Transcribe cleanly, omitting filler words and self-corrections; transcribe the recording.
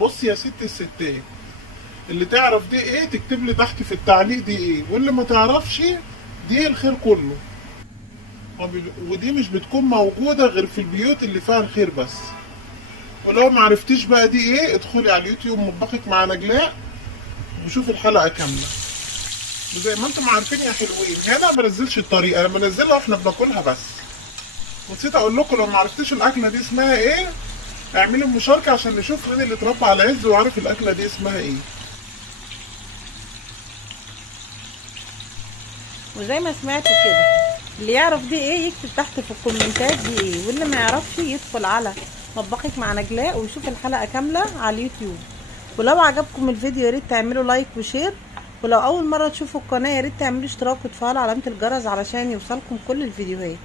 بص يا ست الستات، اللي تعرف دي ايه تكتب لي تحت في التعليق دي ايه، واللي ما تعرفش دي الخير كله. ودي مش بتكون موجودة غير في البيوت اللي فيها الخير بس. ولو ما عرفتيش بقى دي ايه، ادخلي على اليوتيوب مطبخك مع نجلاء وشوفي الحلقة كاملة. وزي ما انتم عارفين يا حلوين، هنا ما بنزلش الطريقة، انا بنزلها واحنا بناكلها بس. ونسيت اقول لكم، لو ما عرفتيش الاكلة دي اسمها ايه، اعملوا مشاركة عشان نشوف مين اللي اتربى على عز وعارف الاكلة دي اسمها ايه. وزي ما سمعتوا كده، اللي يعرف دي ايه يكتب تحت في الكومنتات دي ايه، واللي ما يعرفش يدخل على مطبخك مع نجلاء ويشوف الحلقة كاملة على اليوتيوب. ولو عجبكم الفيديو ياريت تعملوا لايك وشير، ولو اول مرة تشوفوا القناة ياريت تعملوا اشتراك وتفعلوا علامة الجرس علشان يوصلكم كل الفيديوهات.